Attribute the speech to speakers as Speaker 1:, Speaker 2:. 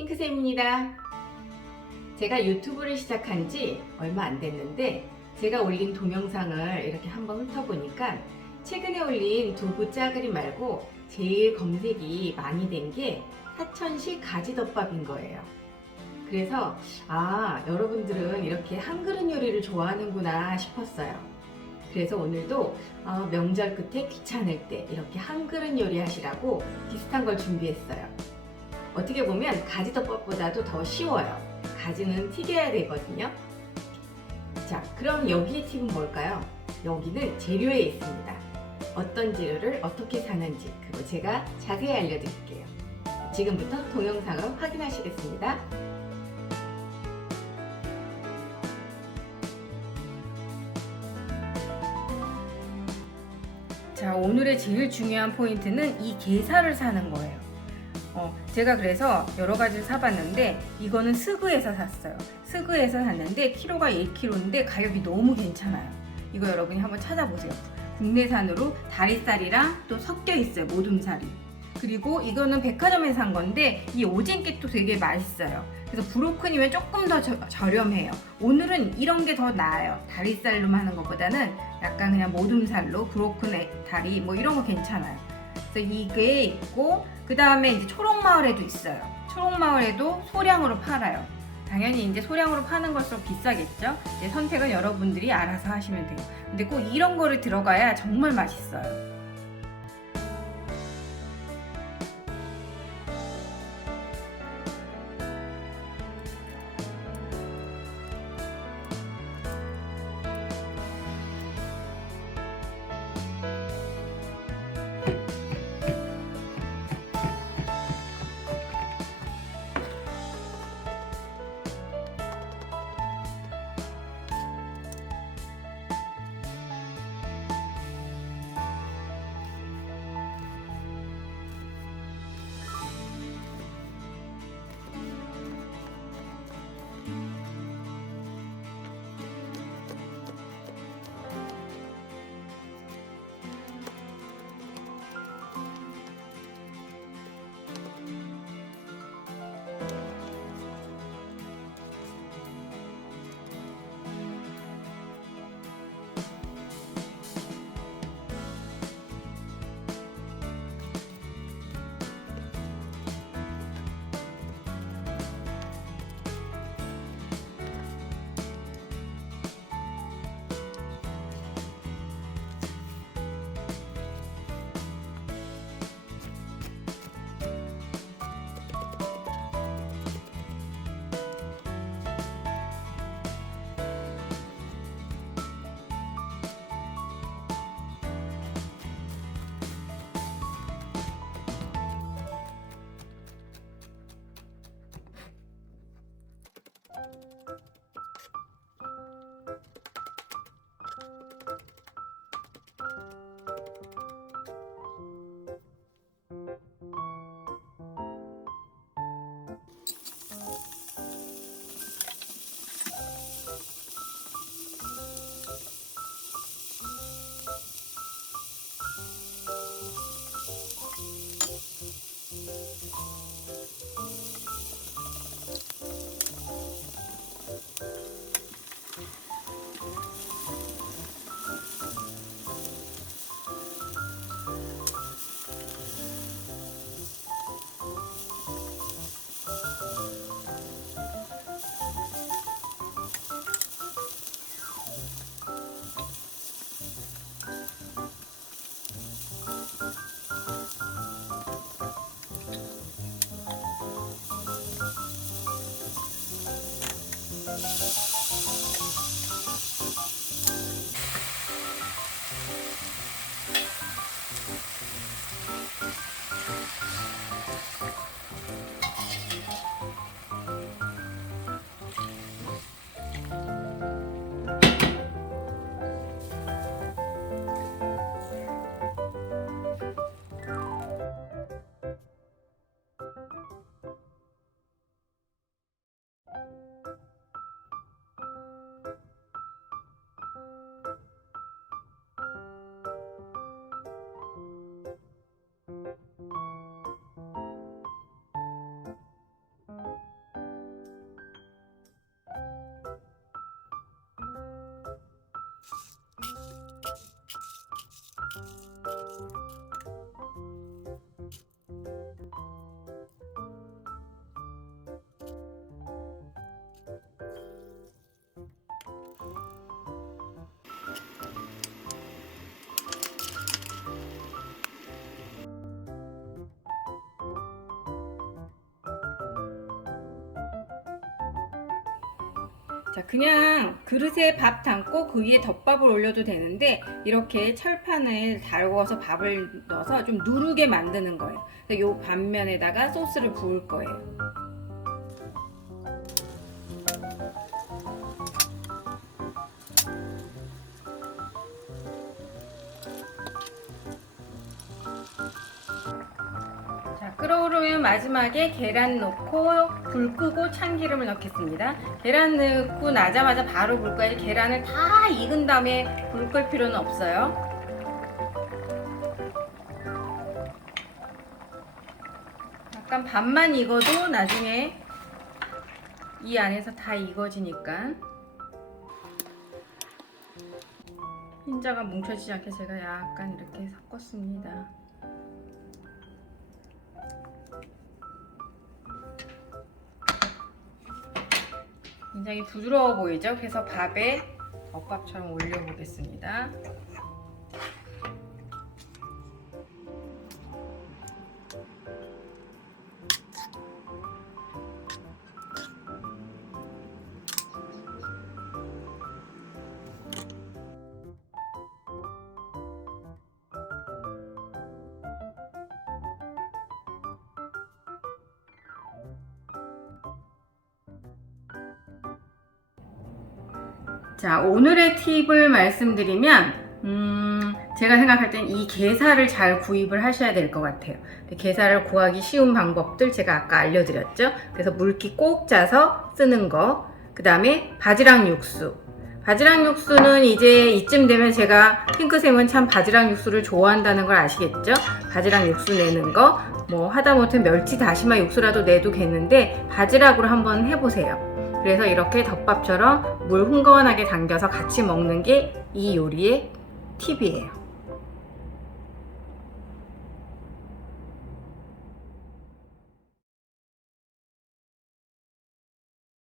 Speaker 1: 핑크쌤입니다. 제가 유튜브를 시작한 지 얼마 안 됐는데 제가 올린 동영상을 이렇게 한번 훑어보니까 최근에 올린 두부 짜글이 말고 제일 검색이 많이 된 게 사천시 가지덮밥인 거예요. 그래서 아 여러분들은 이렇게 한 그릇 요리를 좋아하는구나 싶었어요. 그래서 오늘도 어, 명절 끝에 귀찮을 때 이렇게 한 그릇 요리 하시라고 비슷한 걸 준비했어요. 어떻게 보면 가지덮밥보다도 더 쉬워요. 가지는 튀겨야 되거든요. 자, 그럼 여기의 팁은 뭘까요? 여기는 재료에 있습니다. 어떤 재료를 어떻게 사는지 그거 제가 자세히 알려드릴게요. 지금부터 동영상을 확인하시겠습니다. 자, 오늘의 제일 중요한 포인트는 이 게살을 사는 거예요. 어, 제가 그래서 여러 가지를 사봤는데 이거는 스그에서 샀어요. 스그에서 샀는데 키로가 1kg인데 가격이 너무 괜찮아요. 이거 여러분이 한번 찾아보세요. 국내산으로 다리살이랑 또 섞여 있어요. 모둠살이. 그리고 이거는 백화점에서 산 건데 이 오징깨도 되게 맛있어요. 그래서 브로큰이면 조금 더 저, 저렴해요. 오늘은 이런 게 더 나아요. 다리살로만 하는 것보다는 약간 그냥 모둠살로 브로큰 다리 뭐 이런 거 괜찮아요. 그래서 이게 있고 그 다음에 이제 초록마을에도 있어요. 초록마을에도 소량으로 팔아요. 당연히 이제 소량으로 파는 걸수록 비싸겠죠. 선택은 여러분들이 알아서 하시면 돼요. 근데 꼭 이런 거를 들어가야 정말 맛있어요. 자, 그냥 그릇에 밥 담고 그 위에 덮밥을 올려도 되는데 이렇게 철판을 달궈서 밥을 넣어서 좀 누르게 만드는 거예요. 요 반면에다가 소스를 부을 거예요. 자, 끓어오르면 마지막에 계란 넣고 불 끄고 참기름을 넣겠습니다. 계란 넣고 나자마자 바로 불 꺼야지 계란을 다 익은 다음에 불 끌 필요는 없어요. 약간 반만 익어도 나중에 이 안에서 다 익어지니까 흰자가 뭉쳐지지 않게 제가 약간 이렇게 섞었습니다. 굉장히 부드러워 보이죠? 그래서 밥에 덮밥처럼 올려보겠습니다. 자, 오늘의 팁을 말씀드리면, 음, 제가 생각할 땐 이 게살을 잘 구입을 하셔야 될 것 같아요. 게살을 구하기 쉬운 방법들 제가 아까 알려드렸죠. 그래서 물기 꼭 짜서 쓰는 거. 그 다음에 바지락 육수. 바지락 육수는 이제 이쯤 되면 제가 핑크쌤은 참 바지락 육수를 좋아한다는 걸 아시겠죠? 바지락 육수 내는 거, 뭐 하다못해 멸치 다시마 육수라도 내도겠는데 바지락으로 한번 해보세요. 그래서 이렇게 덮밥처럼 물 흥건하게 담겨서 같이 먹는 게 이 요리의 팁이에요.